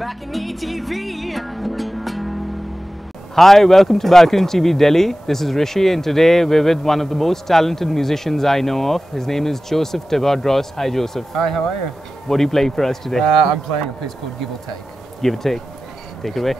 BalconyTV. Hi, welcome to BalconyTV Delhi. This is Rishi, and today we're with one of the most talented musicians I know of. His name is Joseph Tawadros. Hi, Joseph. Hi, how are you? What are you playing for us today? I'm playing a piece called Give or Take. Give it take. Take it away.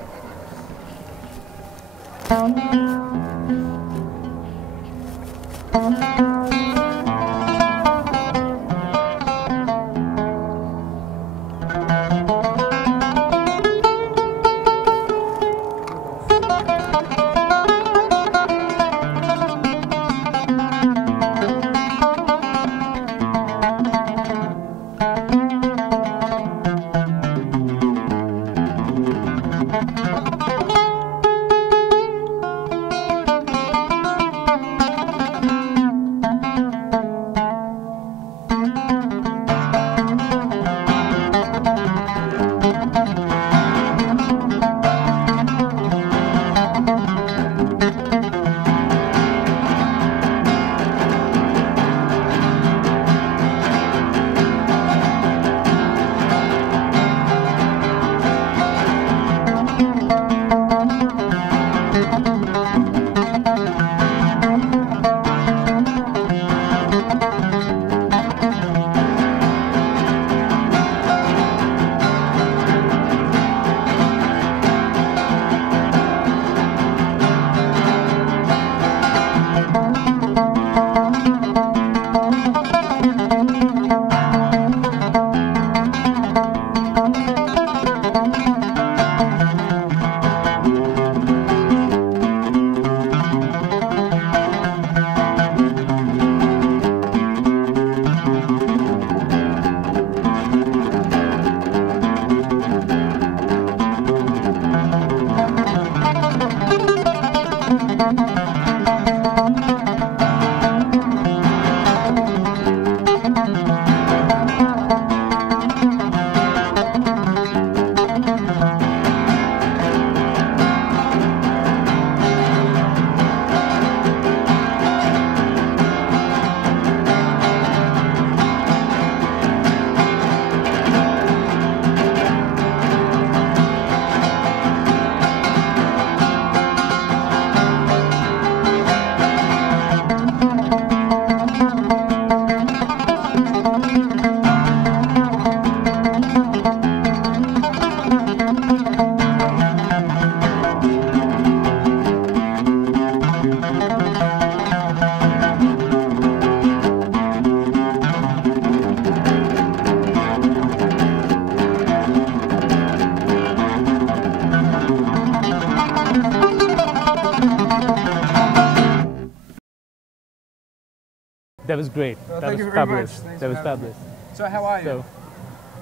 That was great. Well, that thank was you very fabulous. much. That was fabulous. So how are you? So,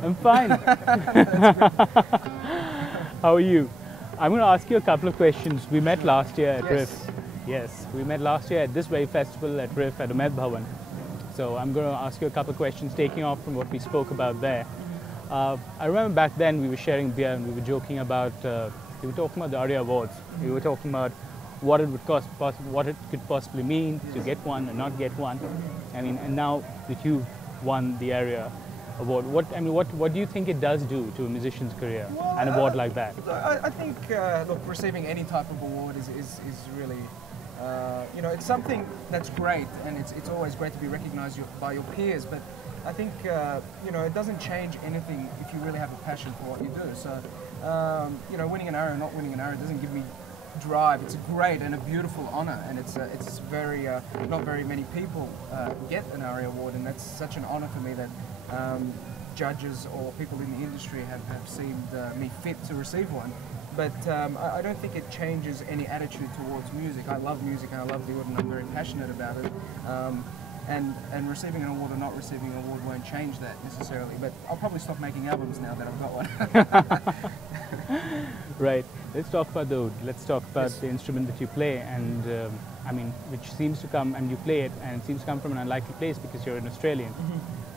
I'm fine. How are you? I'm going to ask you a couple of questions. We met last year at RIF. Yes, we met last year at this very festival at RIF at Umaid Bhawan. So I'm going to ask you a couple of questions taking off from what we spoke about there. I remember back then we were sharing beer and we were joking about, we were talking about the ARIA awards. We were talking about what it would cost, what it could possibly mean to get one or not get one. I mean, and now that you've won the ARIA award, what do you think it does do to a musician's career, an award like that? I think, look, receiving any type of award is really, you know, it's something that's great, and it's always great to be recognised by your peers. But I think, you know, it doesn't change anything if you really have a passion for what you do. So, you know, winning an ARIA or not winning an ARIA doesn't give me drive. It's a great and a beautiful honour, and it's very not very many people get an ARIA award, and that's such an honour for me that judges or people in the industry have seemed me fit to receive one. But I don't think it changes any attitude towards music. I love music and I love the award, and I'm very passionate about it. And receiving an award or not receiving an award won't change that necessarily. But I'll probably stop making albums now that I've got one. Right. Let's talk about the Oud. Let's talk about the instrument that you play, and I mean, which seems to come, and you play it, and it seems to come from an unlikely place because you're an Australian.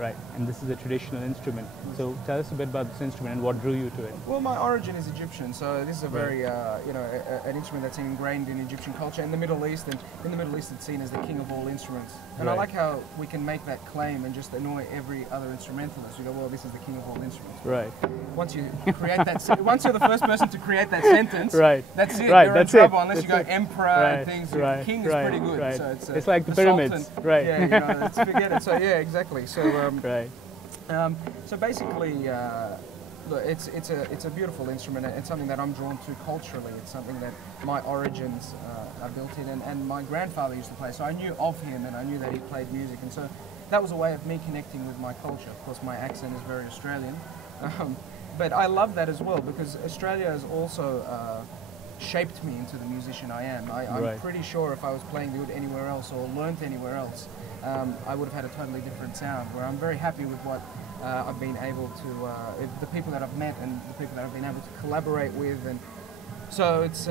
Right, and this is a traditional instrument. So tell us a bit about this instrument and what drew you to it. Well, my origin is Egyptian, so this is a very, you know, an instrument that's ingrained in Egyptian culture. In the Middle East, and in the Middle East, it's seen as the king of all instruments. And I like how we can make that claim and just annoy every other instrumentalist. You go, well, this is the king of all instruments. Right. Once you create that, once you're the first person to create that sentence, that's it. Right, you're that's in trouble it. unless That's you go it. emperor and things. King is pretty good. Right. So it's like the pyramids. Sultan. Right. Yeah, you know, let's forget it. So yeah, exactly. So right. So basically, look, it's a beautiful instrument. It's something that I'm drawn to culturally. It's something that my origins are built in, and my grandfather used to play. So I knew of him, and I knew that he played music, and so that was a way of me connecting with my culture. Of course, my accent is very Australian, but I love that as well because Australia has also shaped me into the musician I am. I'm pretty sure if I was playing the oud anywhere else or learnt anywhere else, I would have had a totally different sound. Where I'm very happy with what I've been able to, the people that I've met and the people that I've been able to collaborate with, and so it's,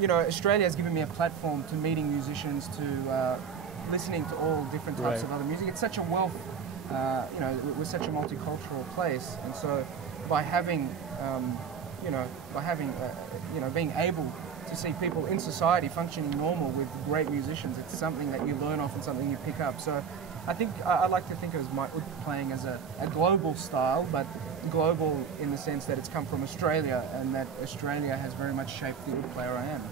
you know, Australia has given me a platform to meeting musicians, to listening to all different types of other music. It's such a wealth, you know, we're such a multicultural place, and so by having, you know, you know, being able to see people in society functioning normal with great musicians, it's something that you learn off and something you pick up. So I think I like to think of my oud playing as a global style, but global in the sense that it's come from Australia, and that Australia has very much shaped the oud player I am.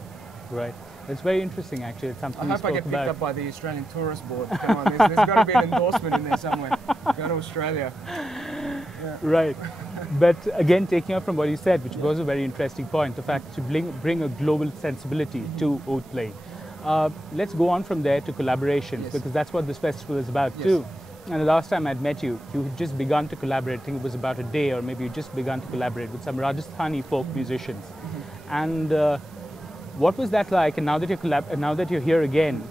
Right. It's very interesting, actually. It's something I hope I get picked up by the Australian Tourist Board. Come on, there's got to be an endorsement in there somewhere. Go to Australia. Yeah. Right. But again, taking up from what you said, which was a very interesting point, the fact to bring a global sensibility to oud playing. Let's go on from there to collaborations, because that's what this festival is about too. And the last time I'd met you, you had just begun to collaborate. I think it was about a day, or maybe you just begun to collaborate with some Rajasthani folk musicians. And what was that like? And now that you're here again,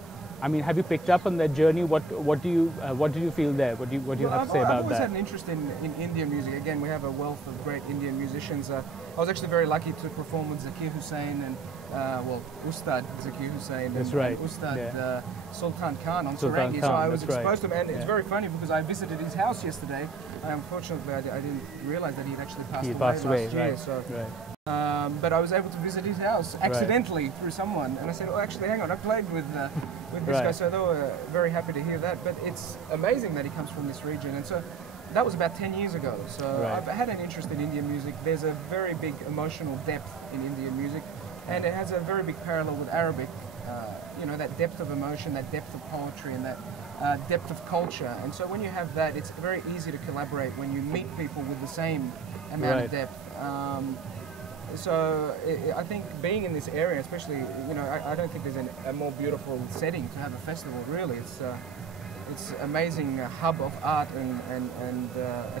I mean, have you picked up on that journey? What do you feel there? What do you have to say about that? I've always had an interest in Indian music. Again, we have a wealth of great Indian musicians. I was actually very lucky to perform with Zakir Hussain and well, Ustad Zakir Hussain and Ustad Sultan Khan on Sarangi. So I was exposed to him, and it's very funny because I visited his house yesterday. Unfortunately, I didn't realize that he'd actually passed away last year. So. But I was able to visit his house accidentally through someone, and I said, "Oh, actually, hang on, I played with this guy." So they were very happy to hear that. But it's amazing that he comes from this region, and so that was about 10 years ago. So I've had an interest in Indian music. There's a very big emotional depth in Indian music, and it has a very big parallel with Arabic. You know, that depth of emotion, that depth of poetry, and that depth of culture. And so when you have that, it's very easy to collaborate when you meet people with the same amount of depth. So I think being in this area, especially, you know, I don't think there's a more beautiful setting to have a festival. Really, it's amazing hub of art and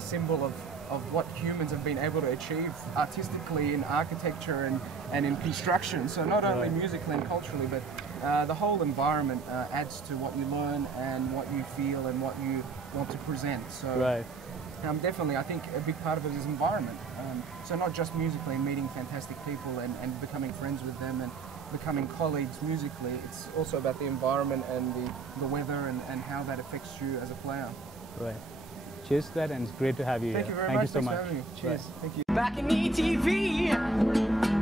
a symbol of what humans have been able to achieve artistically in architecture and in construction. So not only musically and culturally, but the whole environment adds to what you learn and what you feel and what you want to present. So. Definitely, I think a big part of it is environment. So not just musically, meeting fantastic people and becoming friends with them and becoming colleagues musically. It's also about the environment and the weather and how that affects you as a player. Right. Cheers to that, and it's great to have you here. Thank you very much. Thank you so much. Thanks for having me. Cheers. Thank you. BalconyTV.